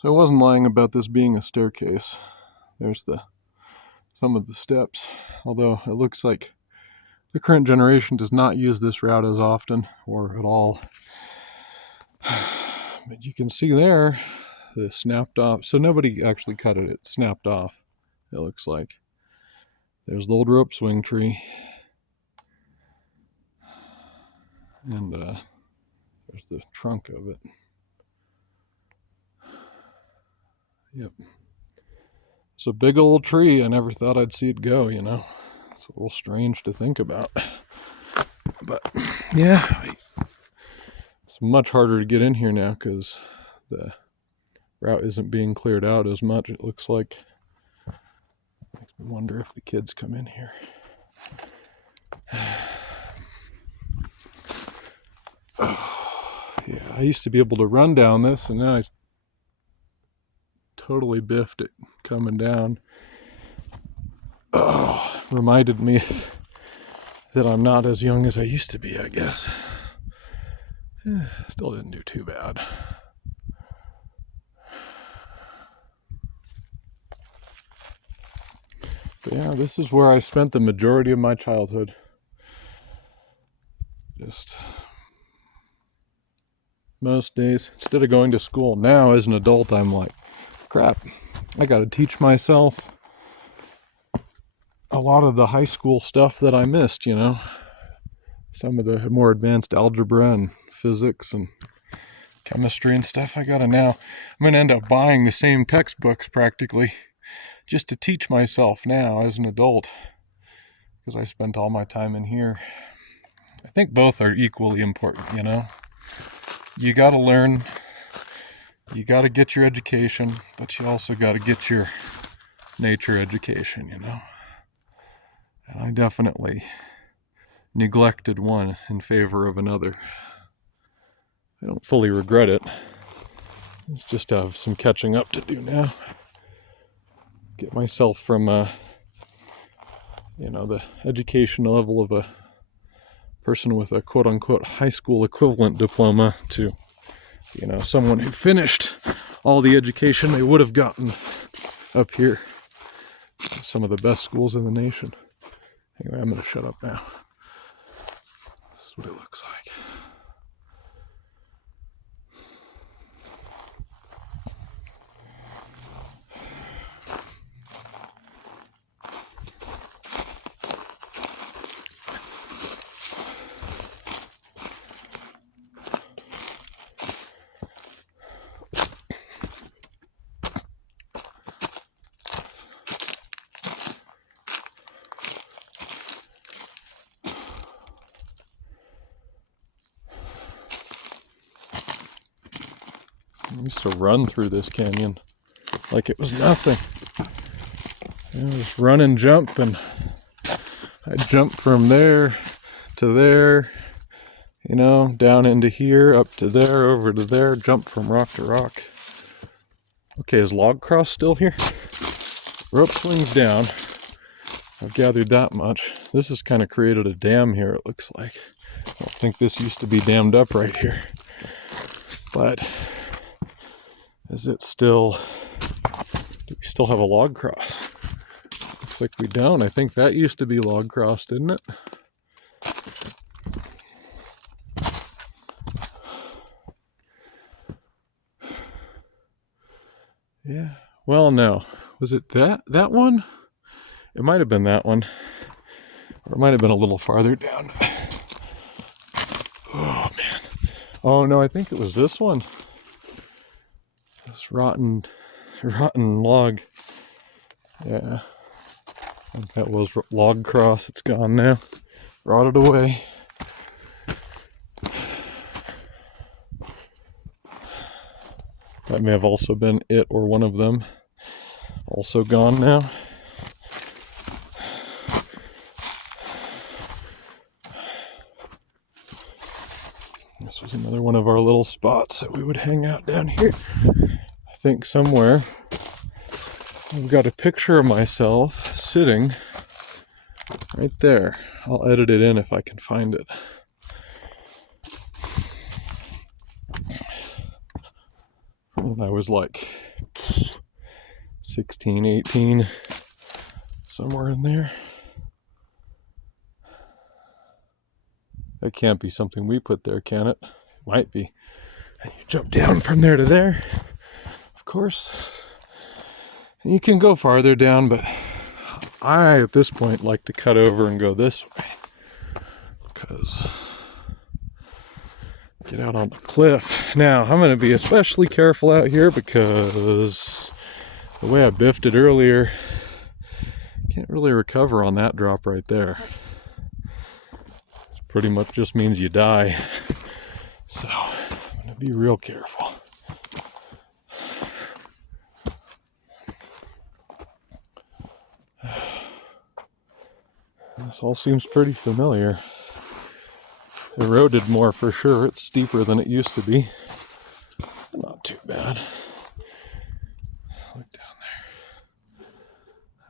So I wasn't lying about this being a staircase. There's some of the steps, although it looks like the current generation does not use this route as often or at all. But you can see there the snapped off. So nobody actually cut it. It snapped off, it looks like. There's the old rope swing tree. And there's the trunk of it. Yep. It's a big old tree. I never thought I'd see it go, you know. It's a little strange to think about. But yeah, it's much harder to get in here now because the route isn't being cleared out as much, it looks like. Makes me wonder if the kids come in here. Oh, yeah, I used to be able to run down this, and now I totally biffed it coming down. Oh, reminded me that I'm not as young as I used to be, I guess. Still didn't do too bad. But yeah, this is where I spent the majority of my childhood. Just most days, instead of going to school. Now, as an adult, I'm like, crap, I gotta teach myself a lot of the high school stuff that I missed, you know. Some of the more advanced algebra and physics and chemistry and stuff I gotta now. I'm gonna end up buying the same textbooks practically just to teach myself now as an adult, because I spent all my time in here. I think both are equally important, you know. You gotta learn, you gotta get your education, but you also gotta get your nature education, you know. And I definitely neglected one in favor of another. I don't fully regret it. It's just have some catching up to do now. Get myself from, the education level of a person with a quote-unquote high school equivalent diploma to, someone who finished all the education they would have gotten up here. Some of the best schools in the nation. Anyway, I'm going to shut up now. This is what it looks like. I used to run through this canyon like it was nothing. Just run and jump, and I'd jump from there to there, down into here, up to there, over to there, jump from rock to rock. Okay, is log cross still here? Rope swings down. I've gathered that much. This has kind of created a dam here, it looks like. I don't think this used to be dammed up right here. But is it still, do we still have a log cross? Looks like we don't. I think that used to be log cross, didn't it? Yeah. Well, no. Was it that one? It might have been that one. Or it might have been a little farther down. Oh, man. Oh, no, I think it was this one. This rotten log. Yeah. I think that was log cross. It's gone now. Rotted away. That may have also been it or one of them. Also gone now. This was another one of our little spots that we would hang out down here. I think somewhere I've got a picture of myself sitting right there. I'll edit it in if I can find it. when I was like 16, 18, somewhere in there. That can't be something we put there, can it? Might be. And you jump down from there to there, of course. And you can go farther down, but I, at this point, like to cut over and go this way. Because get out on the cliff. Now, I'm going to be especially careful out here because the way I biffed it earlier, can't really recover on that drop right there. It pretty much just means you die. So, I'm going to be real careful. This all seems pretty familiar. Eroded more for sure. It's steeper than it used to be. Not too bad. Look down there.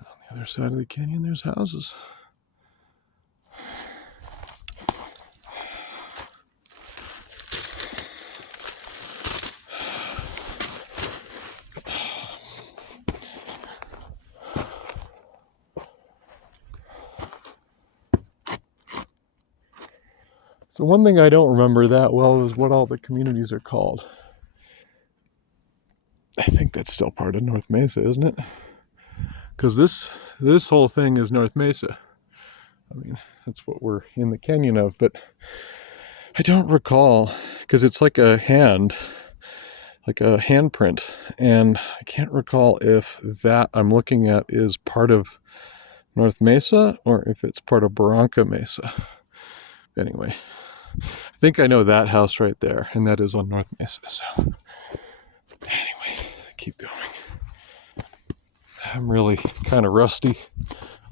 On the other side of the canyon, there's houses. So one thing I don't remember that well is what all the communities are called. I think that's still part of North Mesa, isn't it? Because this whole thing is North Mesa. I mean, that's what we're in the canyon of, but I don't recall, because it's like a handprint, and I can't recall if that I'm looking at is part of North Mesa or if it's part of Barranca Mesa. Anyway, I think I know that house right there, and that is on North Mesa. So anyway, keep going. I'm really kind of rusty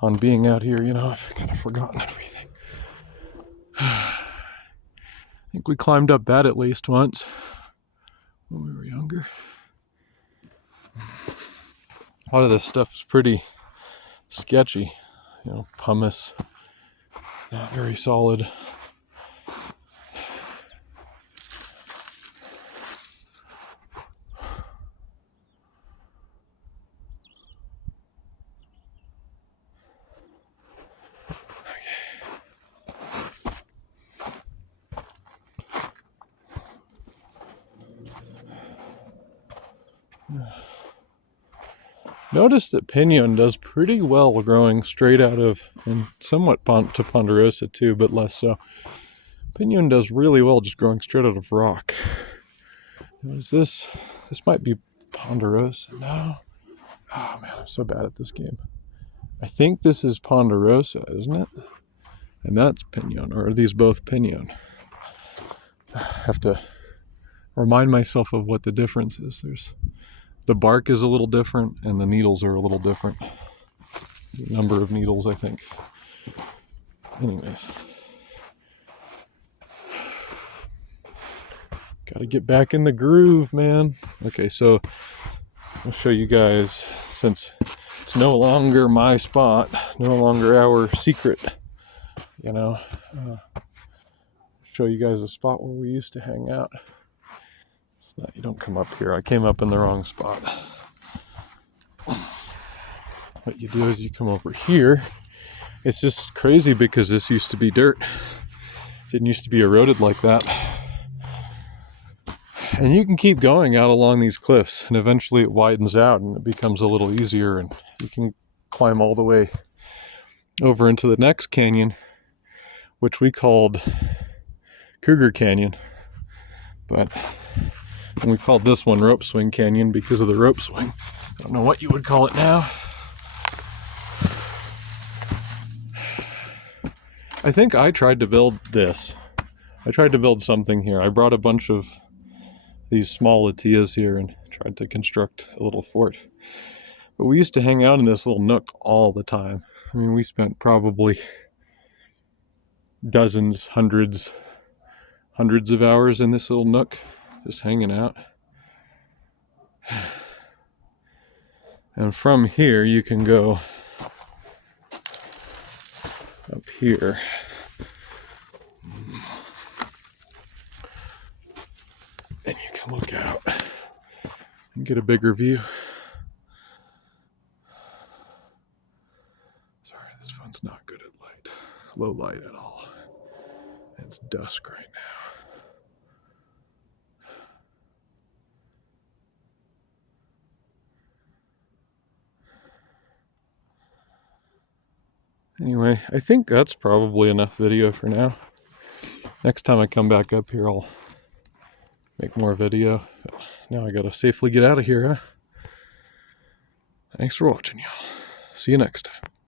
on being out here, you know. I've kind of forgotten everything. I think we climbed up that at least once when we were younger. A lot of this stuff is pretty sketchy, you know, pumice, not very solid. Notice that Pinon does pretty well growing straight out of, and somewhat to Ponderosa too, but less so. Pinon does really well just growing straight out of rock. What is this? This might be Ponderosa. No. Oh man, I'm so bad at this game. I think this is Ponderosa, isn't it? And that's Pinon, or are these both Pinon? I have to remind myself of what the difference is. The bark is a little different, and the needles are a little different. The number of needles, I think. Anyways. Gotta get back in the groove, man. Okay, so I'll show you guys, since it's no longer my spot, no longer our secret, you know, show you guys a spot where we used to hang out. You don't come up here. I came up in the wrong spot. What you do is you come over here. It's just crazy because this used to be dirt. It didn't used to be eroded like that. And you can keep going out along these cliffs, and eventually it widens out and it becomes a little easier, and you can climb all the way over into the next canyon, which we called Cougar Canyon. And we called this one Ropeswing Canyon because of the rope swing. I don't know what you would call it now. I think I tried to build this. I tried to build something here. I brought a bunch of these small latias here and tried to construct a little fort. But we used to hang out in this little nook all the time. I mean, we spent probably dozens, hundreds of hours in this little nook, just hanging out. And from here you can go up here. And you can look out get a bigger view. Sorry, this phone's not good at light. Low light at all. It's dusk right now. Anyway, I think that's probably enough video for now. Next time I come back up here, I'll make more video. But now I gotta safely get out of here, huh? Thanks for watching, y'all. See you next time.